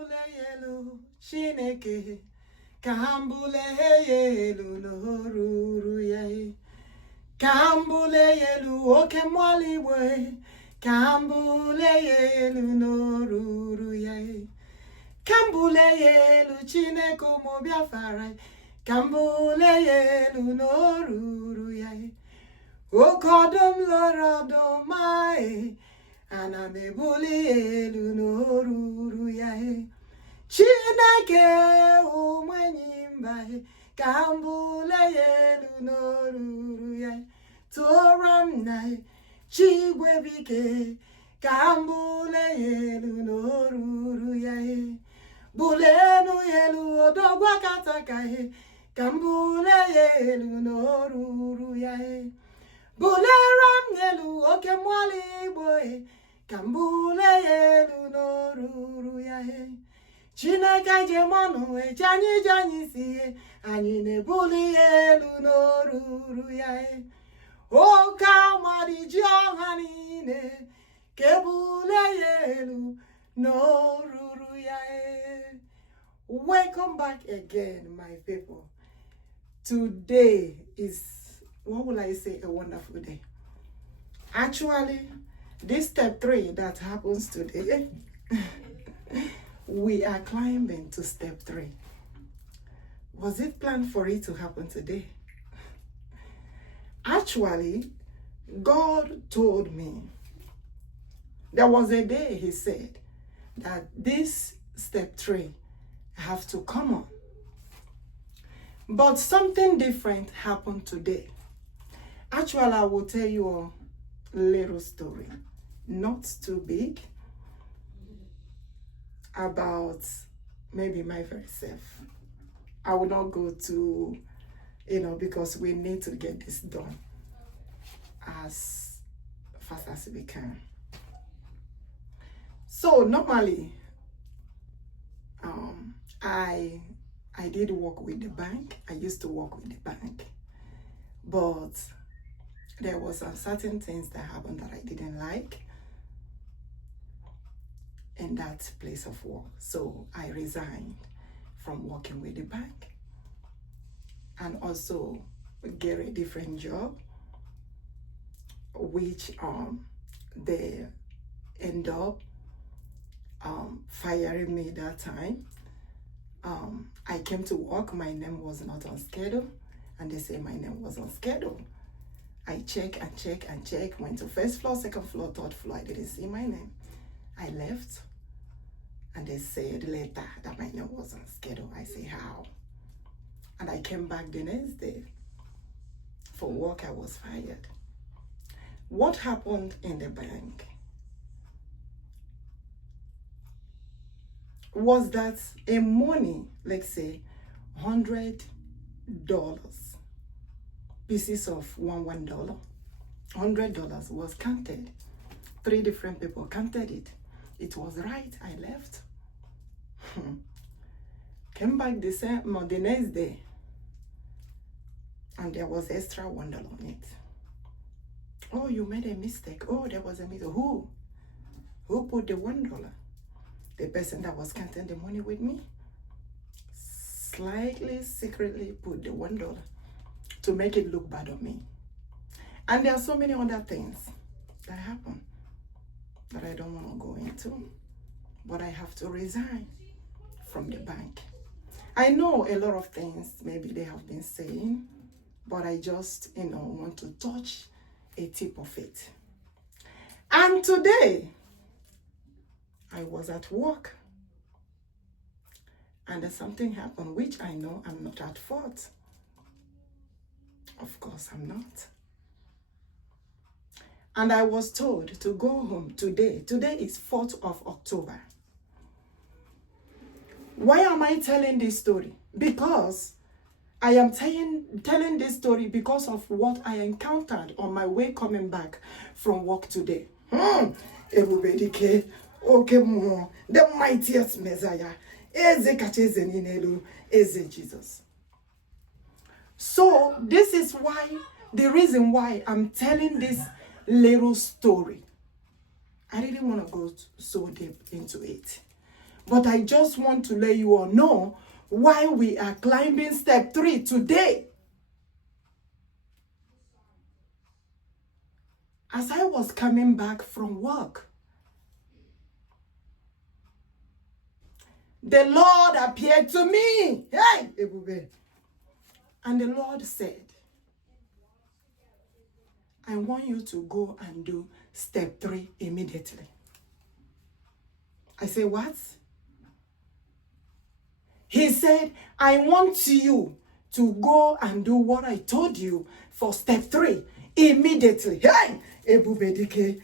yelu Chineke, kambule yelu n'oruru ya. Kambule yelu oke mwaliwe, kambule yelu n'oruru ya. Kambule yelu Chineke ụmụ Biafra, kambule yelu n'oruru ya. Okodom lọrọdọ mae, ana m ebuli elu n'oruru ya. Chineke ụmụ enyi mba, kambule yelu n'oruru ya. Tụọrọ m na Chigwe bike, kambule yelu n'oruru ya. Bulenu yelu odogwa kataka, kambule yelu n'oruru ya. Buleram yelu oke mwali igbo, kambule yelu n'oruru ya. Chineke jemonu janyi siye, anyị nebuli yelu n'oruru ya. Oke Ammadi ji ọha niile, kebule yelu n'oruru ya. Welcome back again, my people. Today is, what will I say, a wonderful day. Actually, this step 3 that happens today, we are climbing to step 3. Was it planned for it to happen today? Actually, God told me, there was a day he said that this step 3 have to come on. But something different happened today. Actually, I will tell you a little story, not too big, about maybe my very self. I will not go to, because we need to get this done as fast as we can. So normally, I did work with the bank. I used to work with the bank, but there was some certain things that happened that I didn't like in that place of work. So I resigned from working with the bank and also get a different job, which they end up firing me that time. I came to work, my name was not on schedule, and they say my name was on schedule. I check and check and check, went to first floor, second floor, third floor, I didn't see my name. I left, and they said later that my name was on schedule. I say, how? And I came back the next day. For work, I was fired. What happened in the bank was that a money, let's say $100, pieces of $1, $100 was counted. 3 different people counted it. It was right. I left. Came back the next day, and there was extra $1 on it. Oh, you made a mistake. Oh, there was a mistake. Who put the $1? The person that was counting the money with me slightly secretly put the $1 to make it look bad on me. And there are so many other things that happen that I don't want to go into, but I have to resign from the bank. I know a lot of things maybe they have been saying, but I just want to touch a tip of it. And today I was at work, and something happened which I know I'm not at fault. Of course I'm not. And I was told to go home today. Today is 4th of October. Why am I telling this story? Because I am telling this story because of what I encountered on my way coming back from work today. Ebube dike, the mightiest Messiah, Eze Jesus. So this is why, the reason why I'm telling this little story. I didn't want to go so deep into it, But I just want to let you all know why we are climbing step 3 today. As I was coming back from work, the Lord appeared to me. Hey, ebube. And the Lord said, I want you to go and do step 3 immediately. I say, what? He said, I want you to go and do what I told you for step 3 immediately. Hey! Ebube dike,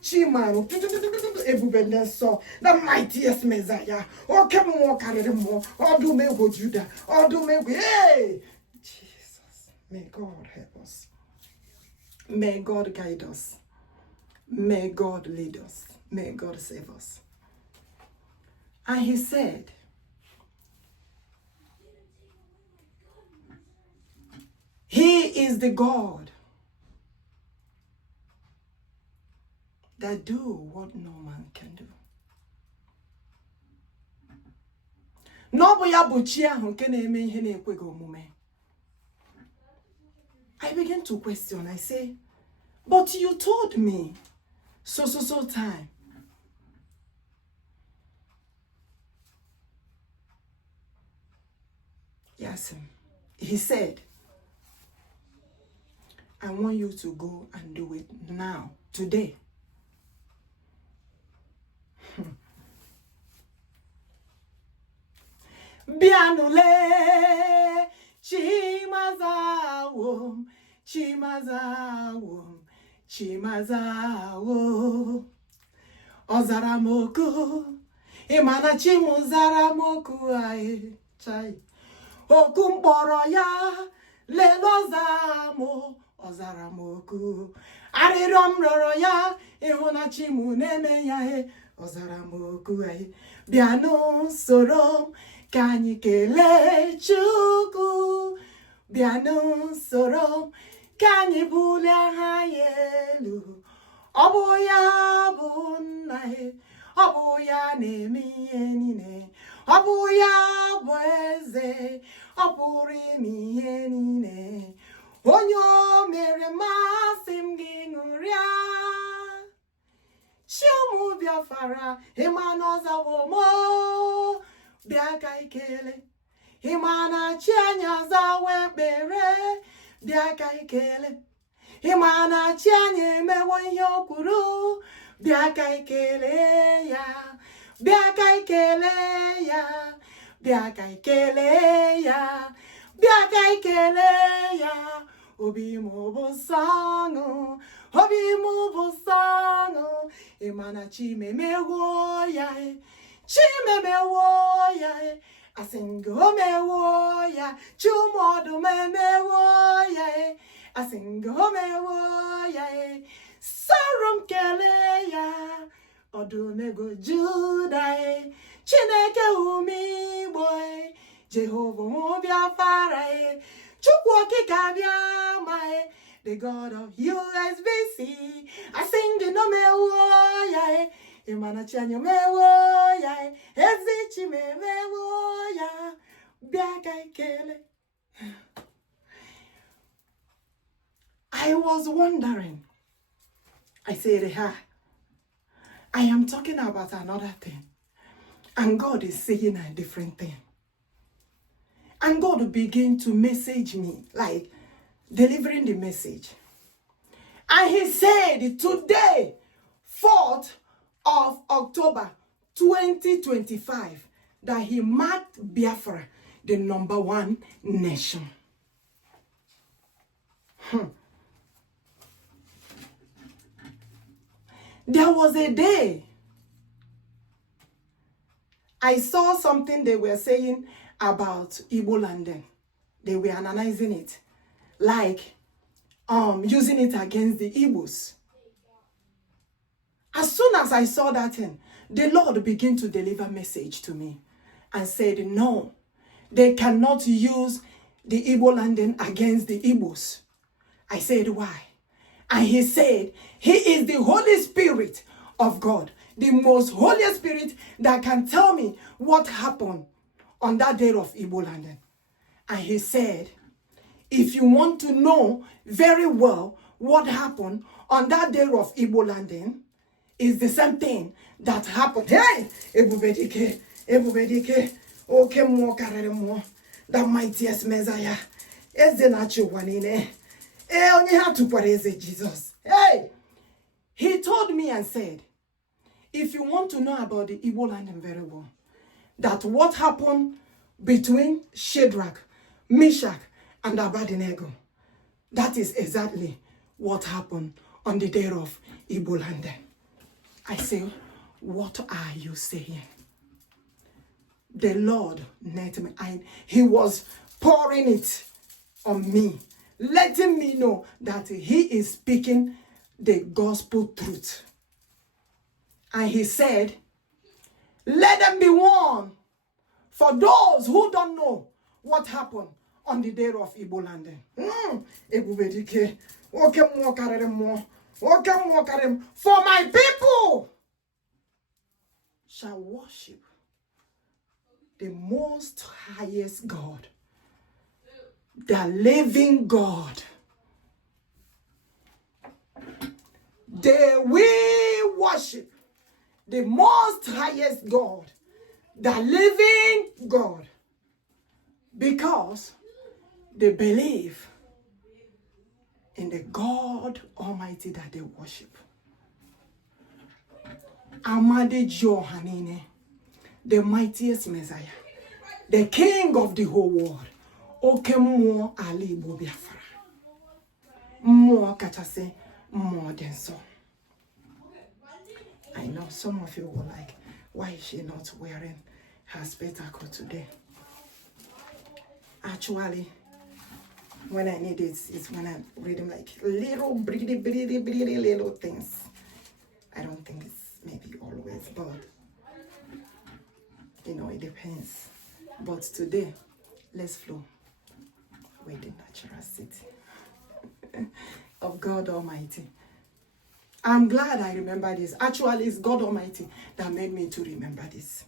Chimano, ebube neso, the mightiest Messiah. Oh, come on, Karemo, Odumegwu Juda, Odumegwu. Hey! Jesus, may God help us. May God guide us. May God lead us. May God save us. And he said, he is the God that do what no man can do. I began to question. I say, but you told me so time. Yes, he said, I want you to go and do it now, today. Bianule, chimazawom, ozaramoku, imana chimuzaramoku ae, chai. Okumboro ya, lelozamo, ozaramoku. Arirom roro ya, ihona chimu neme ya he, ozaramoku ae. Biano sorom, kanyi kele chukwu. Biano sorom, kanyi bulia hayelu. Obuya bunae, obuya nemi enine. Obuya boeze, oburi mi enine. Onyo mere masim ginuria. Chimu Biafra, imanoza womo. Biaka ikele. Imana chianya za webere. Biaka ikele. Imana chianya mewo yokuru. Biaka ikele ya. Biaka ikele ya. Biaka ikele ya. Biaka ikele ya. Obi mo bosano. Obi mo bosano. Imana chime mewo ya. Chime mewo ya. Asingo mewo ya. Chumodu mewo ya. Asingo mewo ya. Sarum kele ya. Odumegwu Juda. Chineke umi boy. Jehovah Biafra. Chukwuokikeabiama. The God of Usbc. I sing the no mewo. Imana chanyo mewo. Eze mewo. Biaka ikele. I was wondering. I said, I am talking about another thing. And God is saying a different thing. And God began to message me, like delivering the message. And he said, today, 4th of October, 2025, that he marked Biafra the #1 nation. There was a day I saw something they were saying about Igbo land. They were analyzing it, like using it against the Igbos. As soon as I saw that thing, the Lord began to deliver message to me and said, no, they cannot use the Igbo land against the Igbos. I said, why? And he said, he is the Holy Spirit of God. the most Holy Spirit that can tell me what happened on that day of Igbo landing. And he said, if you want to know very well what happened on that day of Igbo landing, is the same thing that happened. Hey, ebube dike, oke mmụọ karịrị mmụọ, the mightiest Messiah, Eze na-achị ụwa niile, onye ha tụkwara Eze Jesus. Hey, he told me and said, if you want to know about the Igbo landing very well, that what happened between Shadrach, Meshach, and Abednego, that is exactly what happened on the day of Igbo landing. I say, what are you saying? The Lord let me. He was pouring it on me, letting me know that he is speaking the gospel truth. And he said, let them be warned for those who don't know what happened on the day of Igbo landing. For my people shall worship the most highest God, the living God. They will worship the most highest God, the living God, because they believe in the God Almighty that they worship. Ammadi Johanine, the mightiest Messiah, the King of the whole world. Oke mmụọ ala Igbo Biafra. Mmụọ kachasị mmụọ dị nsọ. I know some of you were like, why is she not wearing her spectacle today? Actually, when I need it, it's when I read them like little bitty little things. I don't think it's maybe always, but you know, it depends. But today, let's flow with the natural city of God Almighty. I'm glad I remember this. Actually, it's God Almighty that made me to remember this.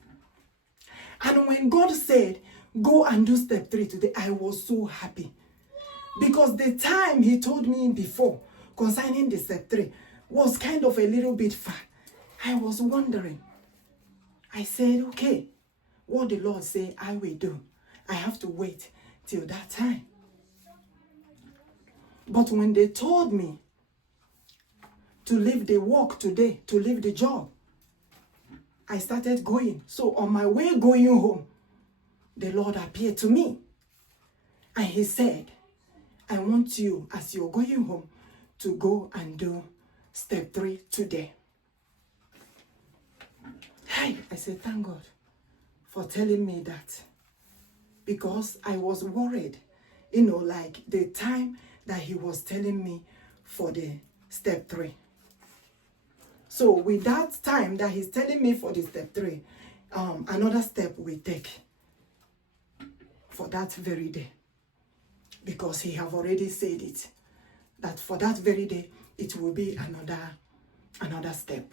And when God said, go and do step 3 today, I was so happy. Because the time he told me before concerning the step 3 was kind of a little bit far. I was wondering. I said, okay, what the Lord say I will do. I have to wait till that time. But when they told me to leave the work today, to leave the job, I started going. So on my way going home, the Lord appeared to me. And he said, I want you, as you're going home, to go and do step 3 today. Hi, I said, thank God for telling me that. Because I was worried, you know, like the time that he was telling me for the step 3. So with that time that he's telling me for the step 3, another step we take for that very day. Because he have already said it, that for that very day, it will be another step.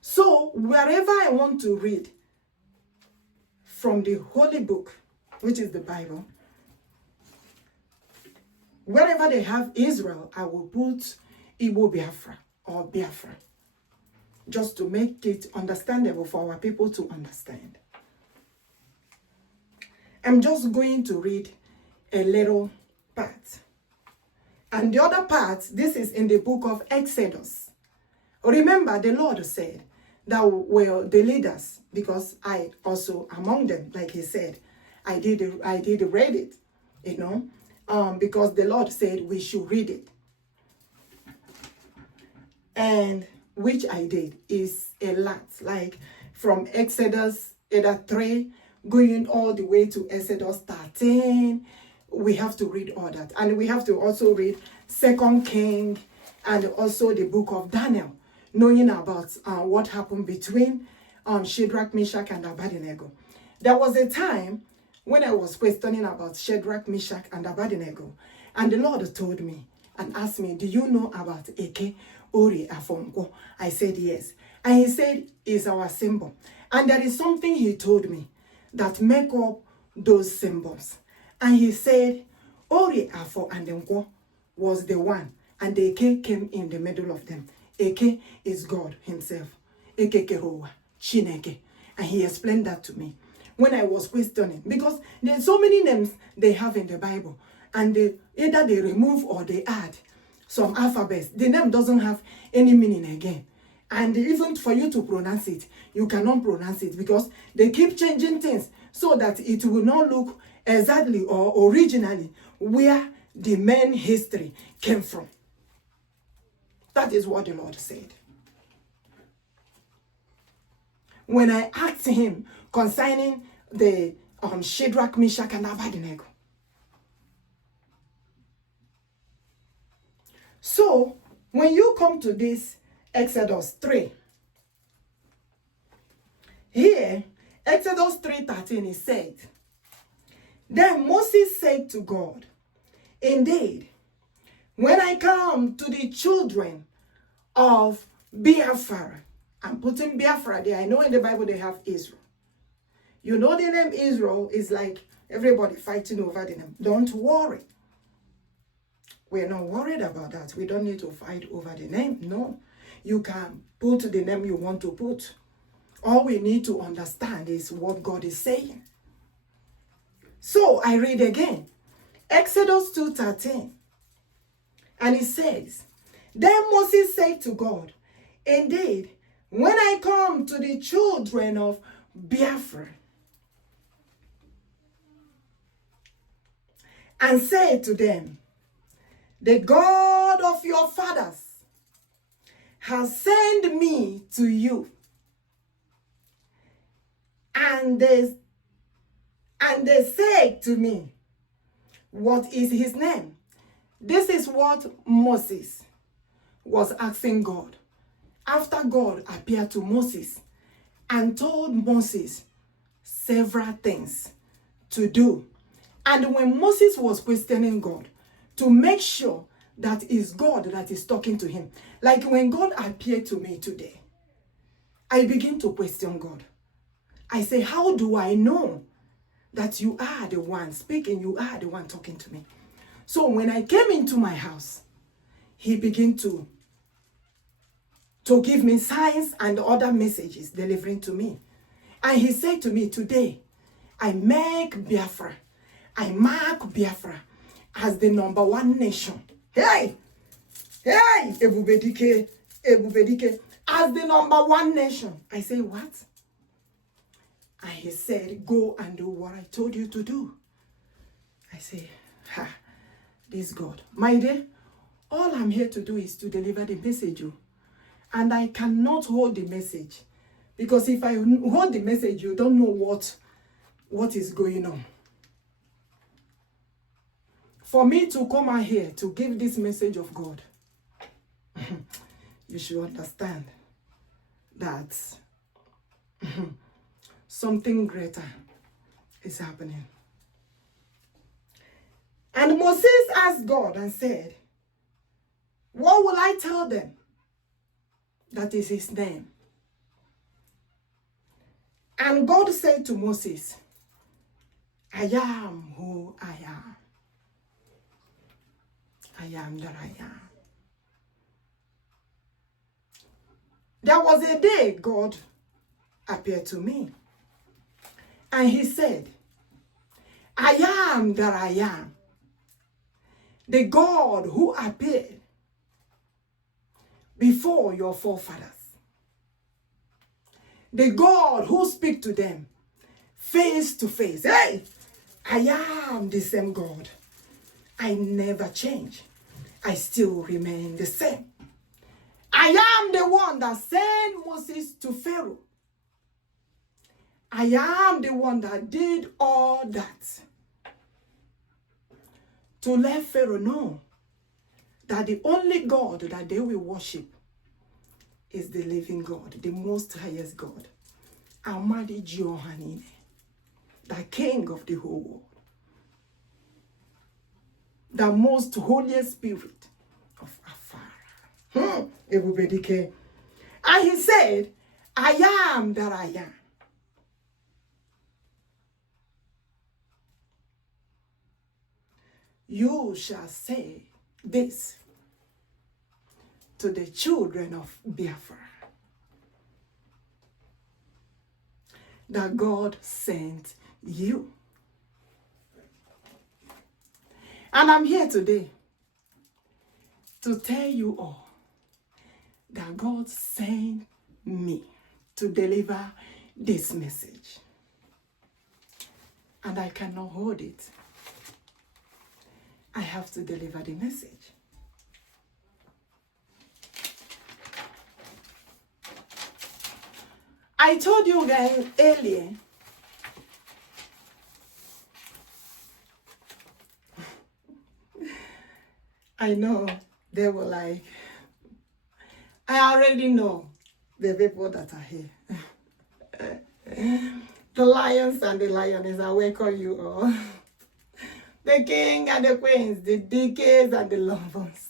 So wherever I want to read from the Holy Book, which is the Bible, wherever they have Israel, I will put Igbo Biafra or Biafra, just to make it understandable for our people to understand. I'm just going to read a little part. And the other part, this is in the book of Exodus. Remember, the Lord said that were the leaders, because I also among them, like he said, I did read it, you know, because the Lord said we should read it. And which I did is a lot, like from Exodus either 3 going all the way to Exodus 13. We have to read all that. And we have to also read 2 Kings and also the book of Daniel, knowing about what happened between Shadrach, Meshach, and Abednego. There was a time when I was questioning about Shadrach, Meshach, and Abednego, and the Lord told me and asked me, do you know about Eke, Ori Afonko. I said, yes. And he said, it's our symbol. And there is something he told me that make up those symbols. And he said, Ori Afo and Nko was the one. And the Eke came in the middle of them. Eke is God himself. Eke Kerowa, Chineke. And he explained that to me when I was questioning. Because there's so many names they have in the Bible. And either they remove or they add some alphabets. The name doesn't have any meaning again. And even for you to pronounce it, you cannot pronounce it because they keep changing things so that it will not look exactly or originally where the main history came from. That is what the Lord said. When I asked him concerning the Shadrach, Meshach, and Abednego. So, when you come to this Exodus 3, here, Exodus 3:13, it said, then Moses said to God, indeed, when I come to the children of Biafra, I'm putting Biafra there. I know in the Bible they have Israel. You know the name Israel is like everybody fighting over the name. Don't worry. We're not worried about that. We don't need to fight over the name. No. You can put the name you want to put. All we need to understand is what God is saying. So I read again. Exodus 2:13. And it says, then Moses said to God, indeed, when I come to the children of Biafra and say to them, the God of your fathers has sent me to you. And they said to me, what is his name? This is what Moses was asking God. After God appeared to Moses and told Moses several things to do. And when Moses was questioning God to make sure that it's God that is talking to him. Like when God appeared to me today, I begin to question God. I say, how do I know that you are the one speaking, you are the one talking to me? So when I came into my house, he began to give me signs and other messages delivering to me. And he said to me today, I make Biafra, I mark Biafra as the #1 nation. Hey! Hey! Ebube dike, as the #1 nation. I say, what? And he said, go and do what I told you to do. I say, this God. My dear, all I'm here to do is to deliver the message. And I cannot hold the message. Because if I hold the message, you don't know what is going on. For me to come out here to give this message of God, you should understand that something greater is happening. And Moses asked God and said, what will I tell them? That is his name. And God said to Moses, I am who I am. I am that I am. There was a day God appeared to me. And he said, I am that I am. The God who appeared before your forefathers. The God who speaks to them face to face. Hey, I am the same God. I never change. I still remain the same. I am the one that sent Moses to Pharaoh. I am the one that did all that to let Pharaoh know that the only God that they will worship is the living God, the most highest God. Ammadi, the King of the whole world. The most holy spirit of Afar. Ebube dike. And he said, I am that I am. You shall say this to the children of Biafra, that God sent you. And I'm here today to tell you all that God sent me to deliver this message. And I cannot hold it. I have to deliver the message. I told you guys earlier, I know they were like, I already know the people that are here. The lions and the lioness, I welcome you all. The king and the queens, the dikes and the lovers.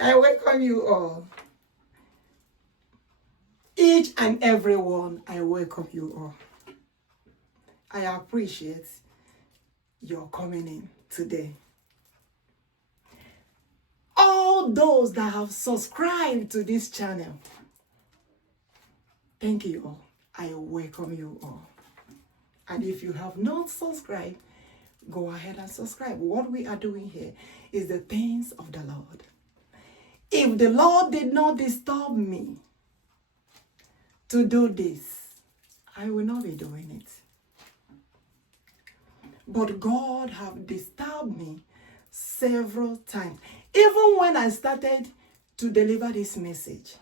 I welcome you all. Each and every one, I welcome you all. I appreciate your coming in today. All those that have subscribed to this channel, thank you all. I welcome you all. And if you have not subscribed, go ahead and subscribe. What we are doing here is the things of the Lord. If the Lord did not disturb me to do this, I will not be doing it. But God have disturbed me several times. Even when I started to deliver this message,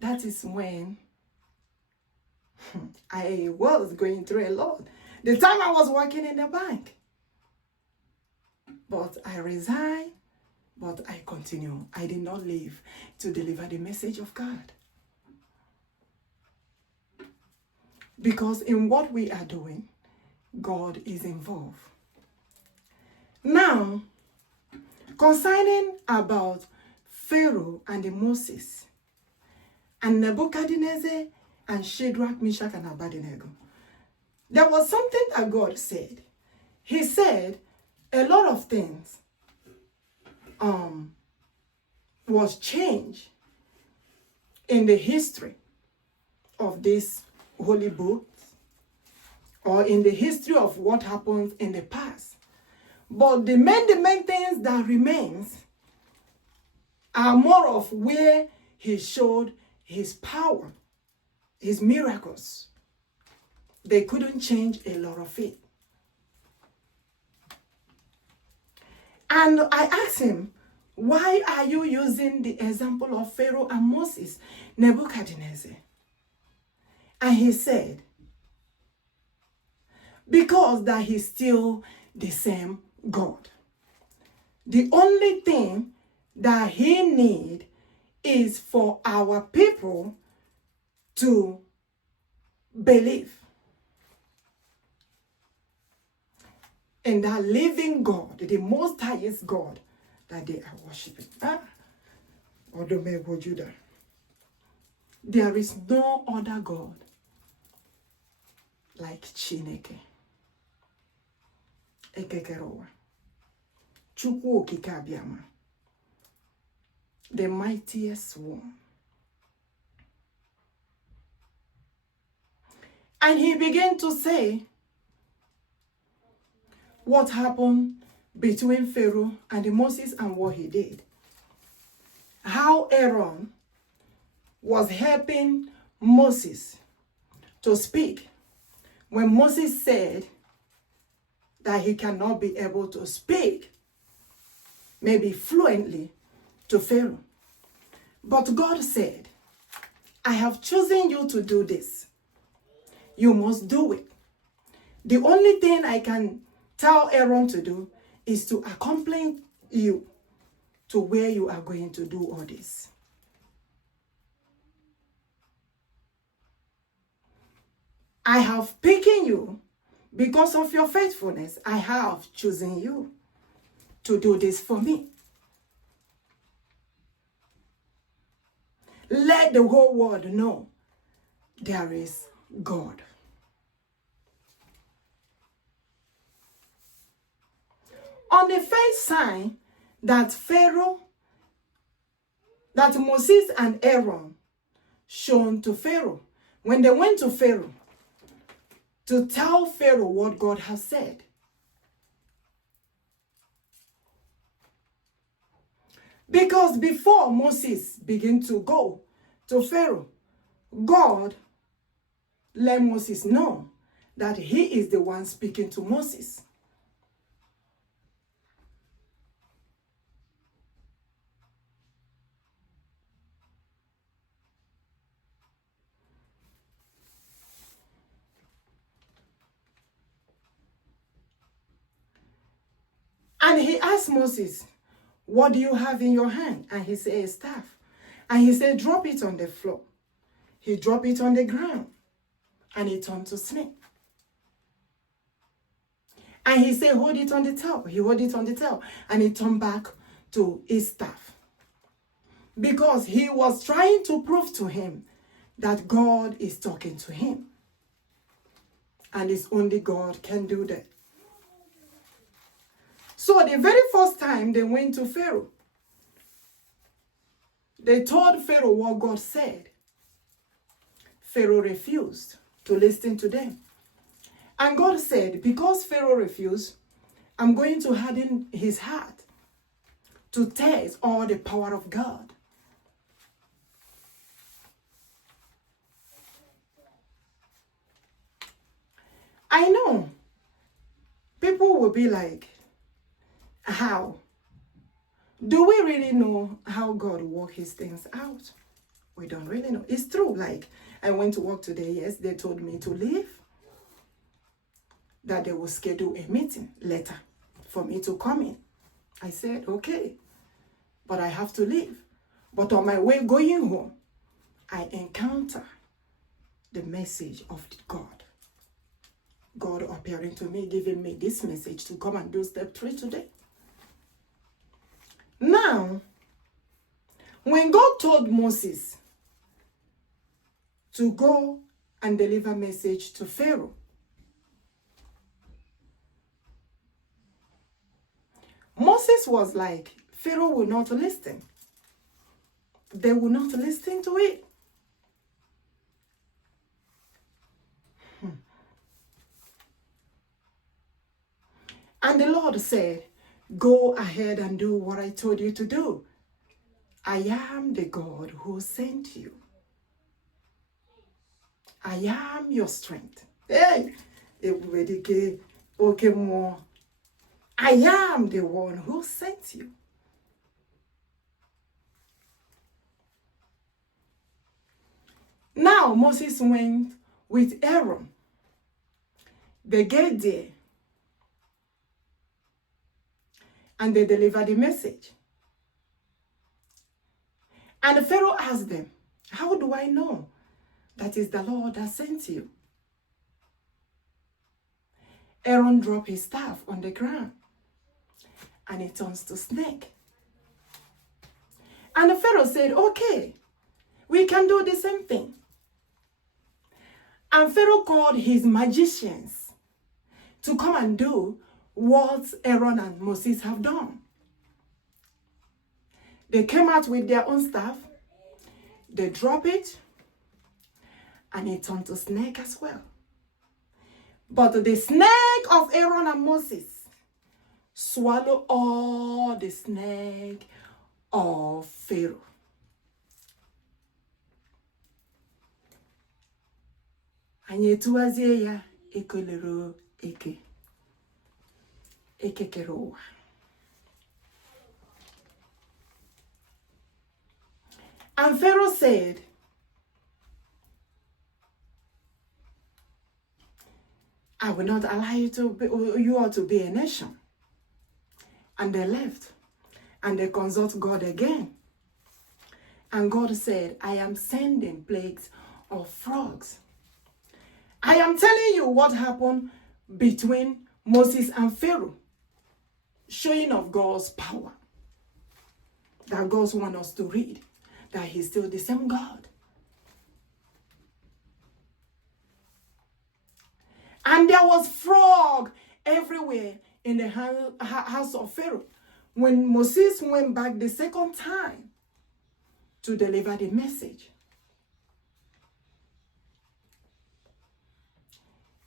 that is when I was going through a lot. The time I was working in the bank. But I resigned, but I continue. I did not leave to deliver the message of God. Because in what we are doing, God is involved. Now, concerning about Pharaoh and the Moses, and Nebuchadnezzar and Shadrach, Meshach, and Abednego, there was something that God said. He said a lot of things was changed in the history of this holy book, or in the history of what happened in the past. But the main things that remains are more of where he showed his power, his miracles. They couldn't change a lot of it. And I asked him, why are you using the example of Pharaoh and Moses, Nebuchadnezzar? And he said, because that he's still the same God. The only thing that he needs is for our people to believe in that living God, the most highest God that they are worshiping. Odumegwu Juda. There is no other God like Chineke. Ekekerowa. Chukwuokikeabiama. The mightiest one. And he began to say what happened between Pharaoh and Moses and what he did. How Aaron was helping Moses to speak when Moses said that he cannot be able to speak, maybe fluently, to Pharaoh. But God said, I have chosen you to do this. You must do it. The only thing I can tell Aaron to do is to accompany you to where you are going to do all this. I have picked you because of your faithfulness. I have chosen you. to do this for me. Let the whole world know there is God. On the first sign that Moses and Aaron shown to Pharaoh, when they went to Pharaoh to tell Pharaoh what God has said, because before Moses began to go to Pharaoh, God let Moses know that he is the one speaking to Moses. And he asked Moses, what do you have in your hand? And he said, a staff. And he said, drop it on the floor. He dropped it on the ground. And it turned to snake. And he said, hold it on the tail. He held it on the tail. And it turned back to his staff. Because he was trying to prove to him that God is talking to him. And it's only God can do that. So the very first time they went to Pharaoh, they told Pharaoh what God said. Pharaoh refused to listen to them. And God said, because Pharaoh refused, I'm going to harden his heart to test all the power of God. I know people will be like, how? Do we really know how God works his things out? We don't really know. It's true. Like, I went to work today. Yes, they told me to leave. That they will schedule a meeting later for me to come in. I said, okay, but I have to leave. But on my way going home, I encounter the message of God. God appearing to me, giving me this message to come and do step 3 today. Now, when God told Moses to go and deliver message to Pharaoh, Moses was like, Pharaoh will not listen. They will not listen to it. And the Lord said, go ahead and do what I told you to do. I am the God who sent you. I am your strength. Hey, ebube dike, oke mmụọ. I am the one who sent you. Now Moses went with Aaron. They get there. And they delivered the message. And Pharaoh asked them, how do I know that is the Lord that sent you? Aaron dropped his staff on the ground. And it turns to snake. And the Pharaoh said, okay, we can do the same thing. And Pharaoh called his magicians to come and do what Aaron and Moses have done. They came out with their own staff. They drop it. And it turned to snake as well. But the snake of Aaron and Moses swallow all the snake of Pharaoh. Anyị etuwazie ya ekolero eke. Ekekere ụwa. And Pharaoh said, I will not allow you all to be a nation. And they left. And they consult God again. And God said, I am sending plagues of frogs. I am telling you what happened between Moses and Pharaoh. showing of God's power that God wants us to read, that he's still the same God. And there was frog everywhere in the house of Pharaoh. When Moses went back the second time to deliver the message,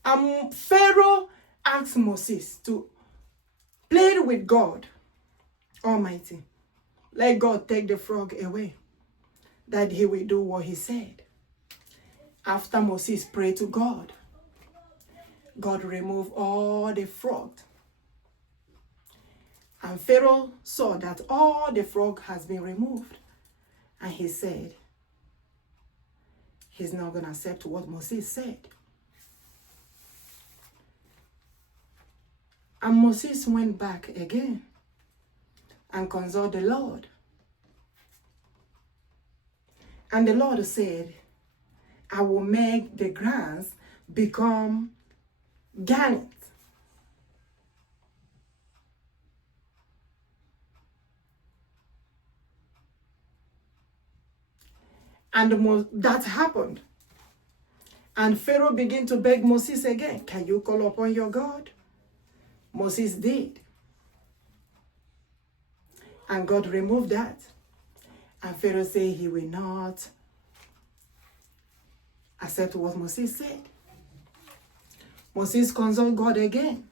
Pharaoh asked Moses to plead with God Almighty. Let God take the frog away, that he will do what he said. After Moses prayed to God, God removed all the frog. And Pharaoh saw that all the frog has been removed. And he said, he's not going to accept what Moses said. And Moses went back again and consulted the Lord. And the Lord said, I will make the grass become garnet. And that happened. And Pharaoh began to beg Moses again, can you call upon your God? Moses did. And God removed that. And Pharaoh said he will not accept what Moses said. Moses consulted God again.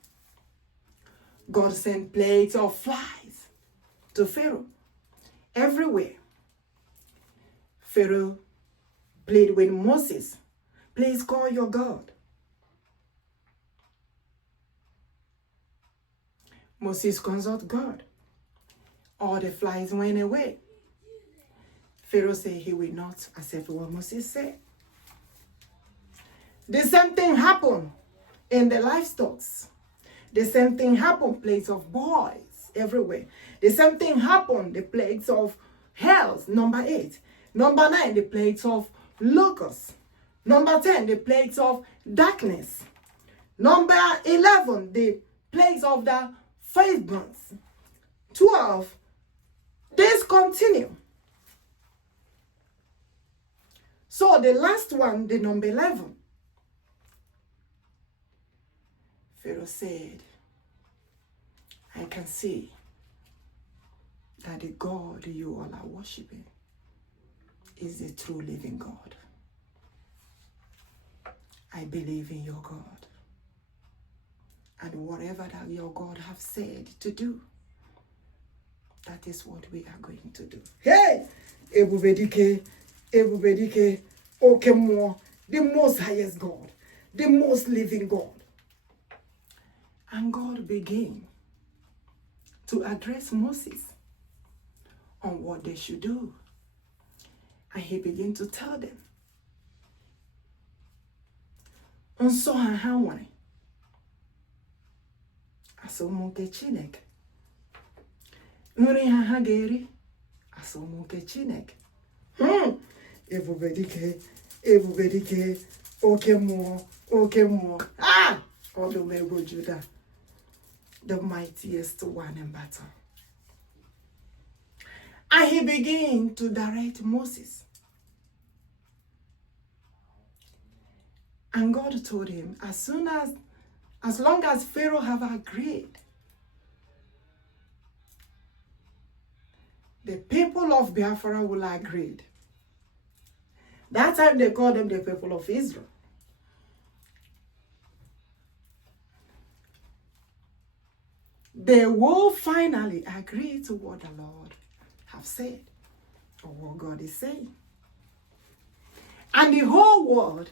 God sent plagues of flies to Pharaoh everywhere. Pharaoh pleaded with Moses, please call your God. Moses consulted God. All the flies went away. Pharaoh said he will not accept what Moses said. The same thing happened in the livestock. The same thing happened, plagues of boils everywhere. The same thing happened, the plagues of hells, number 8. Number 9, the plagues of locusts. Number 10, the plagues of darkness. Number 11, the plagues of the firstborns. 12, this continue. So the last one, the number 11, Pharaoh said, I can see that the God you all are worshiping is the true living God. I believe in your God. And whatever that your God have said to do, that is what we are going to do. Hey! Ebube dike, okemo, the most highest God, the most living God. And God began to address Moses on what they should do. And he began to tell them, Nso ha wan, asomuke Chineke. Nri ha geri, asomuke Chineke. Ebube dike, okemo. Ah! Odumegwu Juda, the mightiest one in battle. And he began to direct Moses. And God told him, as long as Pharaoh have agreed, the people of Biafra will agree. That time they called them the people of Israel. They will finally agree to what the Lord have said, or what God is saying. And the whole world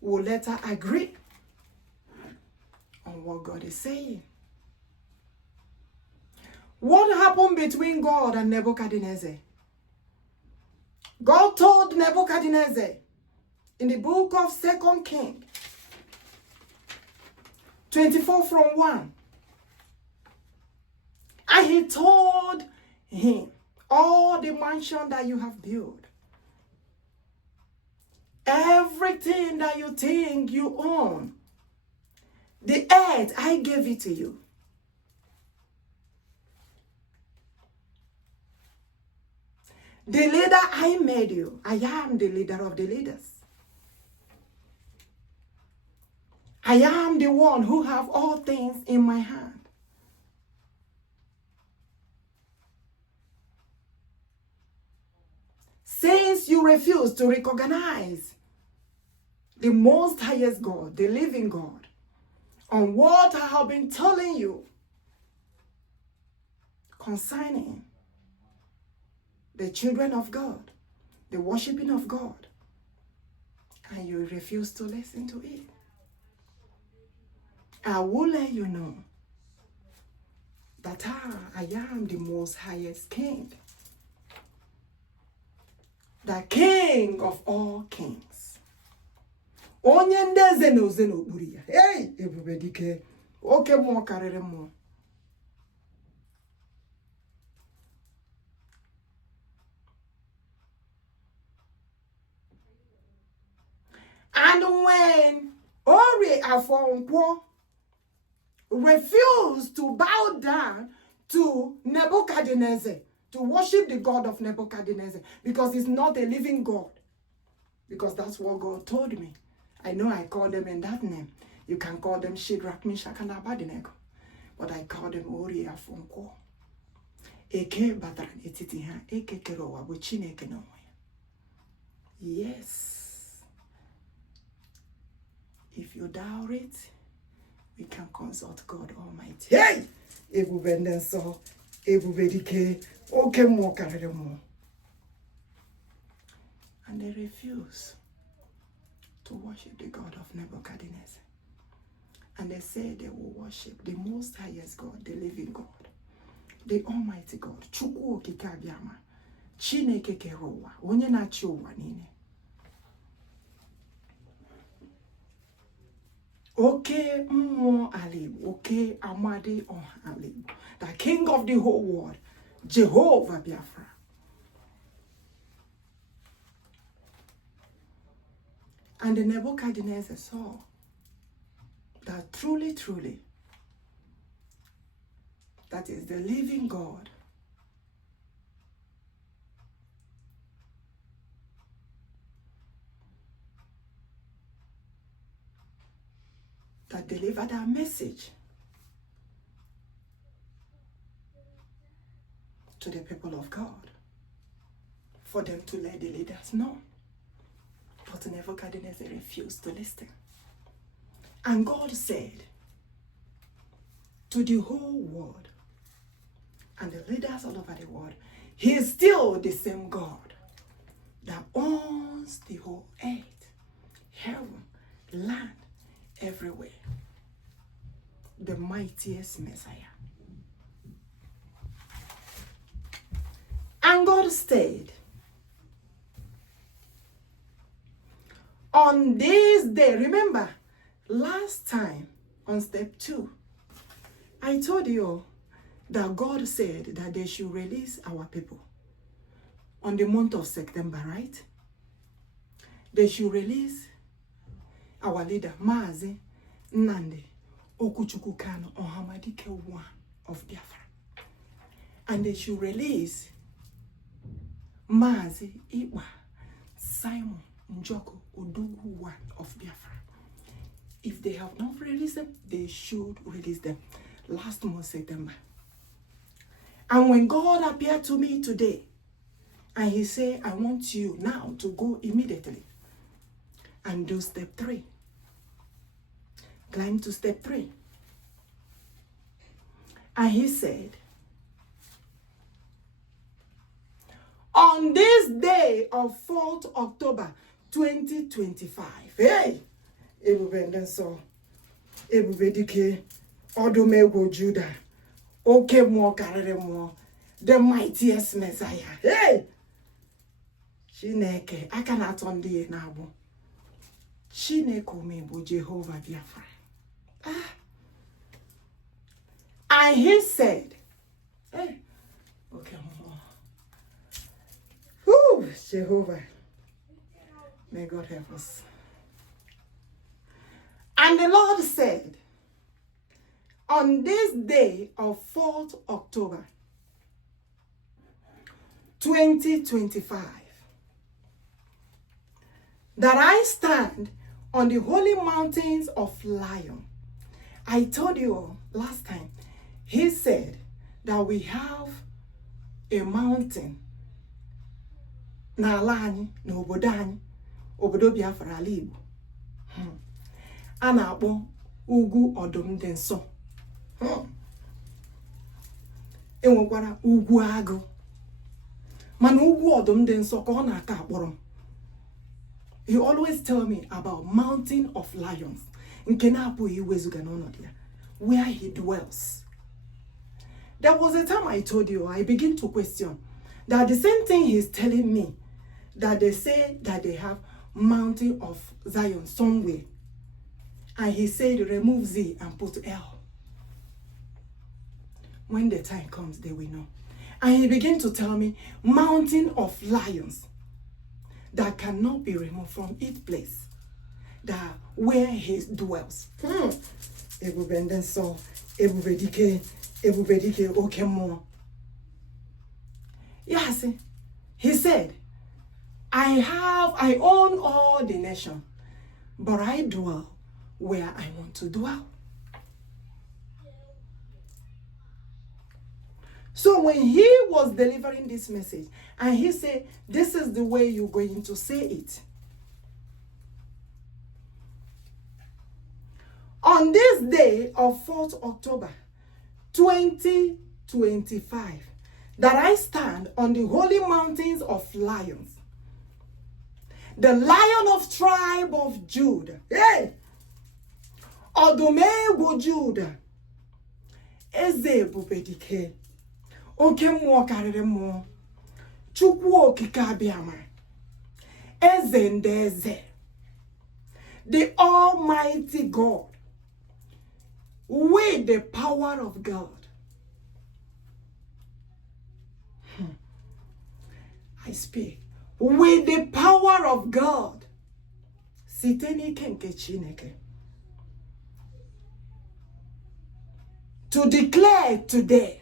will later agree on what God is saying. What happened between God and Nebuchadnezzar? God told Nebuchadnezzar in the book of 2 Kings 24:1. And he told him, all the mansion that you have built, everything that you think you own, the earth, I gave it to you. The leader I made you. I am the leader of the leaders. I am the one who have all things in my hand. Since you refuse to recognize the most highest God, the living God, on what I have been telling you concerning the children of God, the worshiping of God, and you refuse to listen to it, I will let you know that I am the most highest king, the king of all kings. Onye ndeze no zeno buria. Hey, ebube dike. Oke mo karere mo. And when Ori Afonpo refused to bow down to Nebuchadnezzar, to worship the God of Nebuchadnezzar, because he's not a living God. Because that's what God told me. I know I call them in that name. You can call them Shadrach, Meshach, and Abednego. But I call them Ori Afonpo. Eke batran etitiha, eke kerowa, bu Chineke no. Yes. If you doubt it, we can consult God Almighty. Hey! Ebube ndenso, ebube dike, oke mo karere mo. And they refuse to worship the God of Nebuchadnezzar. And they say they will worship the most highest God, the living God, the Almighty God, Chukwuokikeabiama, Chineke kerowa, onye na-achị ụwa niile. Oke mmụọ ala Igbo, oke Ammadi ọha ala Igbo, the king of the whole world, Jehovah Biafra. And the Nebuchadnezzar saw that truly, truly, that is the living God that delivered our message to the people of God for them to let the leaders know. But Nebuchadnezzar refused to listen. And God said to the whole world and the leaders all over the world, He is still the same God that owns the whole earth, heaven, land, everywhere. The mightiest Messiah. And God stayed. On this day, remember, last time on step 2, I told you that God said that they should release our people on the month of September, right? They should release our leader, Mazi, Nnamdi, okwuchukwu kanu, Ammadi of Biafra. And they should release Mazi, Ekpa Simon Njoku, Odumegwu of Biafra. If they have not released them, they should release them last month, September. And when God appeared to me today, and He said, I want you now to go immediately and do step 3. Climb to step 3. And He said, on this day of 4th October 2025, hey, ebube ndenso, ebube dike, Odumegwu Juda, oke mmụọ karịrị mmụọ, the mightiest Messiah, hey, Chineke, aka na-atọ ndị na-agbụ, Chineke omegbu Jehovah Biafra. And He said, hey, okay, whoo, Jehovah, may God help us. And the Lord said, on this day of 4th October 2025, that I stand on the holy mountains of Lion. I told you last time, he said that we have a mountain n'ala anyị n'obodo anyị, obodo Biafra ala Igbo, a na-akpọ ugwu ọdụm dị nsọ. Enwekwara ugwu agụ, mana ugwu ọdụm dị nsọ ka ọ na-aka akpọrọ m. He always tell me about mountain of lions, nke na-apụghị iwezuga n'ọnọdụ ya, where he dwells. There was a time I told you, I begin to question that the same thing he's telling me, that they say that they have mountain of Zion somewhere. And he said, remove Z and put L. When the time comes, they will know. And he began to tell me, mountain of lions that cannot be removed from its place, that where he dwells. Ebube ndị nsọ, ebube dike, ebube dike oke mmụọ. Yes, he said, I own all the nation, but I dwell where I want to dwell. So when he was delivering this message, and he said, this is the way you're going to say it. On this day of 4th October, 2025, that I stand on the holy mountains of lions, the Lion of tribe of Judah, hey, Odumegwu Juda, Eze dike, oke mmụọ karịrị mmụọ, Chukwuokikeabiama, Eze ndị eze, the Almighty God, with the power of God. I speak with the power of God. Site n'ike nke Chineke. To declare today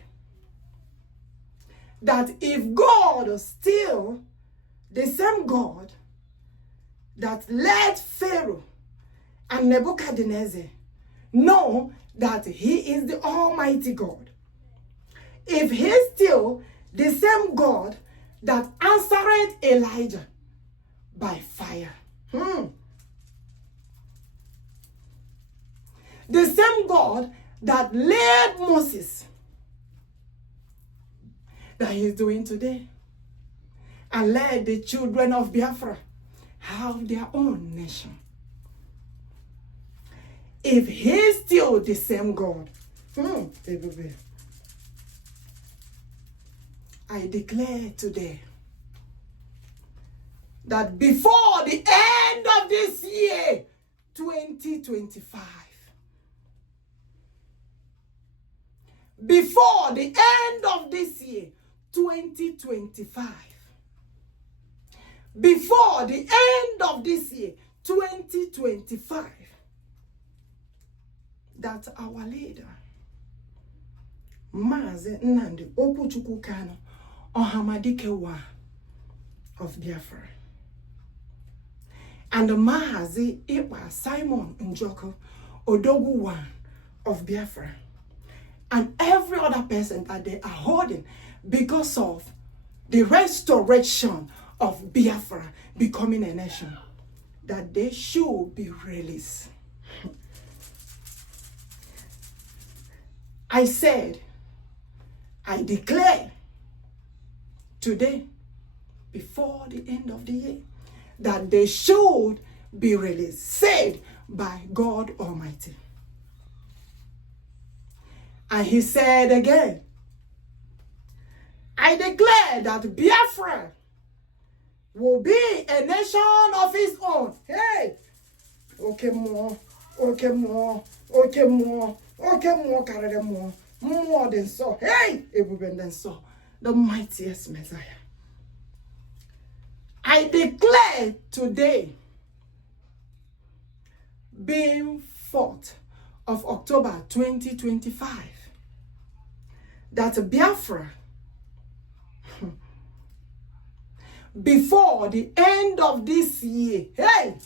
that if God is still the same God that led Pharaoh and Nebuchadnezzar know that he is the Almighty God, if he's still the same God that answered Elijah by fire, the same God that led Moses, that he's doing today, and let the children of Biafra have their own nation. If he's still the same God, I declare today that before the end of this year, 2025, before the end of this year, 2025, before the end of this year, 2025, that our leader, Mazi nnamdi okwuchukwu kanu Ammadi of Biafra, and Mazi Ekpa Simon Njoku Odogwu of Biafra, and every other person that they are holding because of the restoration of Biafra becoming a nation, that they should be released. I said, I declare today, before the end of the year, that they should be released, saved by God Almighty. And he said again, I declare that Biafra will be a nation of its own. Hey! Okay, more, okay, more, okay, more, okay, more, carry more than so. Hey! Ebube than so. The mightiest Messiah. I declare today, being 4th of October 2025, that Biafra before the end of this year. Hey!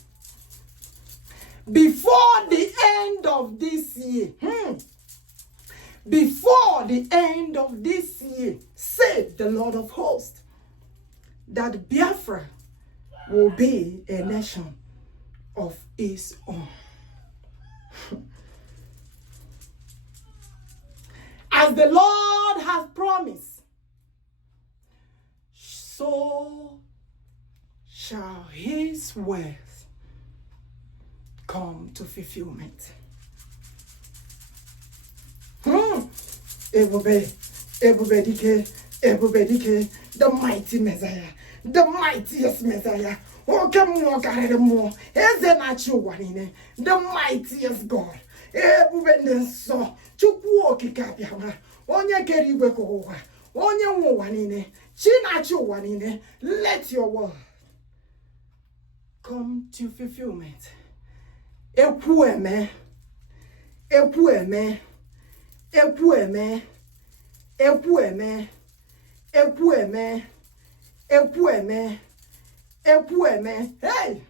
Before the end of this year. Before the end of this year, said the Lord of hosts, that Biafra will be a nation of its own. As the Lord has promised, so shall his words come to fulfillment. Ebube dike, the mighty Messiah, the mightiest Messiah. Oh, come on, more. The mightiest God. Ebube nso, Chukwuokikeabiama. Onye kere igwe ka ụwa, onye nwe ụwa niile, Chinachi ụwa niile. Let your word come to fulfillment. Ekwueme. Hey!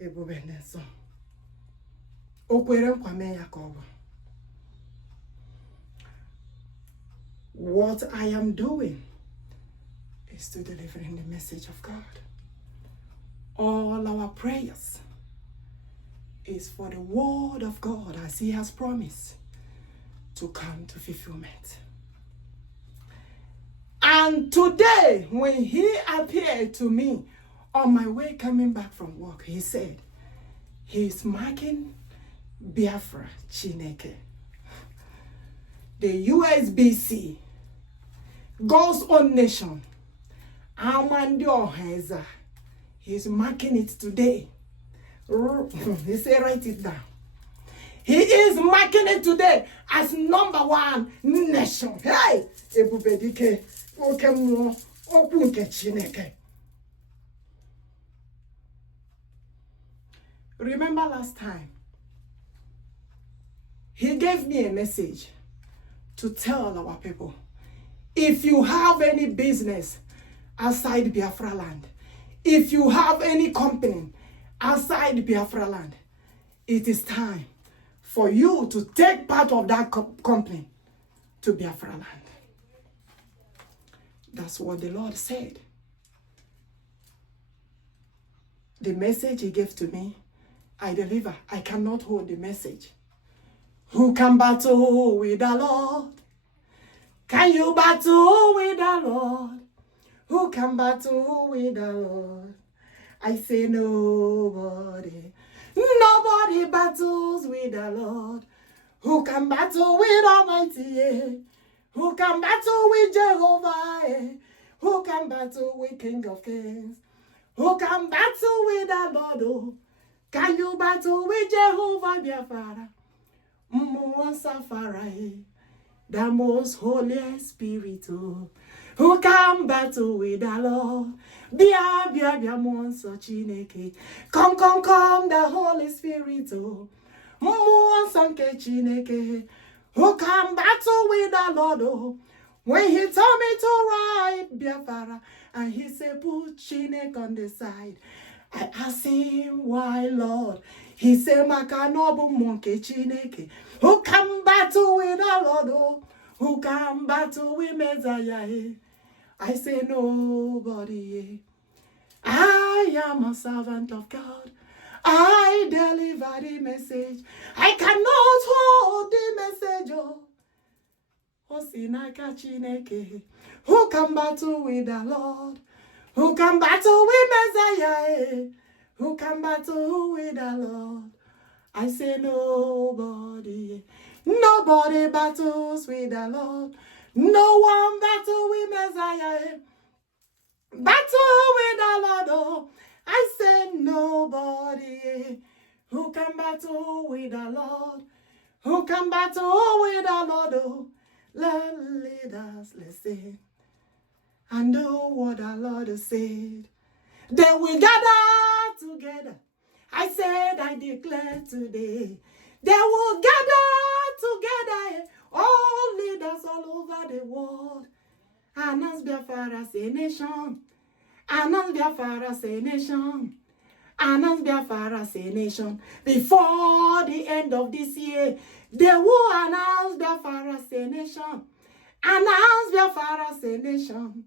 Ebube nso. Okwere nkwame ya ka ọ bụ. What I am doing is to deliver the message of God. All our prayers is for the word of God as he has promised to come to fulfillment. And today, when he appeared to me on my way coming back from work, he said, he's marking Biafra Chineke. The Usbc, God's own nation, Ammadi, he's marking it today. He said, write it down. He is marking it today as #1 nation. Hey! Ebube dike, okemo, okwuchukwu Chineke. Remember last time, he gave me a message to tell our people, if you have any business outside Biafra land, if you have any company outside Biafra land, it is time for you to take part of that company to Biafra land. That's what the Lord said. The message he gave to me, I deliver. I cannot hold the message. Who can battle with the Lord? Can you battle with the Lord? Who can battle with the Lord? I say nobody. Nobody battles with the Lord. Who can battle with Almighty? Who can battle with Jehovah? Who can battle with King of Kings? Who can battle with the Lord? Oh, can you battle with Jehovah, Biafra? The most Holy Spirit. Oh, who can battle with the Lord? Bia monso Chineke. Come, the Holy Spirit. Oh, monso Chineke. Who can battle with the Lord? Oh, when he told me to write Biafra, and he said, put Chineke on the side. I asked him, why, Lord? He said, Makanobu monkey Chineke. Who can battle with the Lord? Oh, who can battle with Messiah? I say, nobody. I am a servant of God. I deliver the message. I cannot hold the message. Oh, Sinaka Chineke. Who can battle with the Lord? Who can battle with Messiah? Who can battle with the Lord? I say nobody. Nobody battles with the Lord. No one battle with Messiah. Battle with the Lord. Oh, I say nobody. Who can battle with the Lord? Who can battle with the Lord? Oh, let leaders listen and do what the Lord has said. They will gather together. I said, I declare today. They will gather together, all leaders all over the world. And as Biafra as a nation, Announce Biafra as a nation. Announce Biafra as a nation. Before the end of this year, they will announce Biafra as a nation. Announce Biafra as a nation.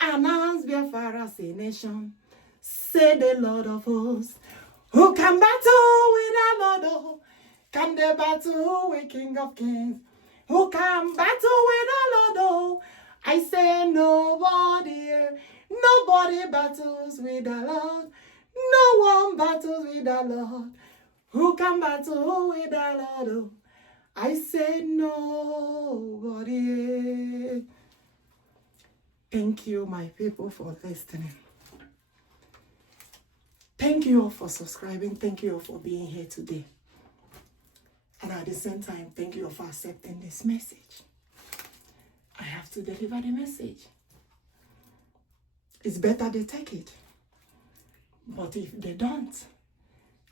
Announce Biafra as a nation. Say the Lord of hosts. Who can battle with the Lord? Oh, can they battle with King of Kings? Who can battle with the Lord? Oh, I say nobody. Nobody battles with the Lord. No one battles with the Lord. Who can battle with the Lord? Oh, I say nobody. Thank you, my people, for listening. Thank you all for subscribing. Thank you all for being here today. And at the same time, thank you all for accepting this message. I have to deliver the message. It's better they take it. But if they don't,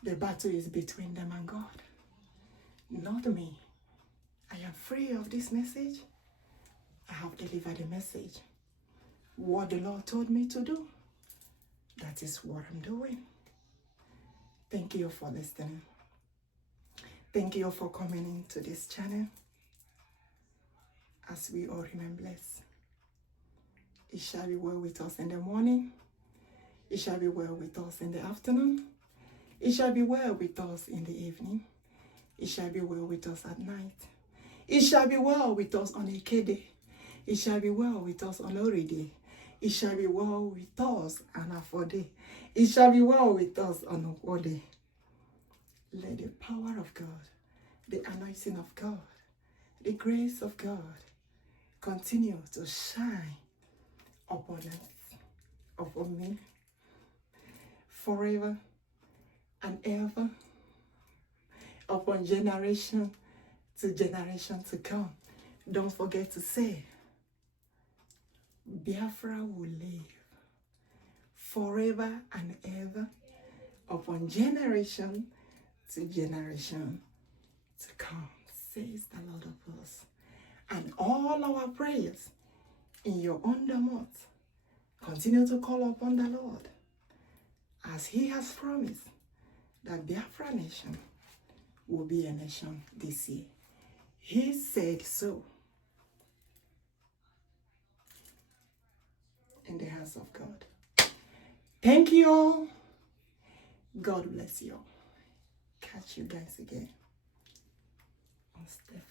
the battle is between them and God. Not me. I am free of this message. I have delivered the message. What the Lord told me to do, that is what I'm doing. Thank you for listening. Thank you for coming into this channel. As we all remain blessed. It shall be well with us in the morning. It shall be well with us in the afternoon. It shall be well with us in the evening. It shall be well with us at night. It shall be well with us on a K-day. It shall be well with us on Ori day. It shall be well with us on a 4-day. It shall be well with us on a 4-day. Let the power of God, the anointing of God, the grace of God continue to shine upon us, upon me, forever and ever, upon generation to generation to come. Don't forget to say, Biafra will live forever and ever, upon generation to generation to come, says the Lord of hosts. And all our prayers in your undermost, continue to call upon the Lord, as He has promised that Biafra nation will be a nation this year. He said so. In the hands of God. Thank you all. God bless you all. Catch you guys again on Steph.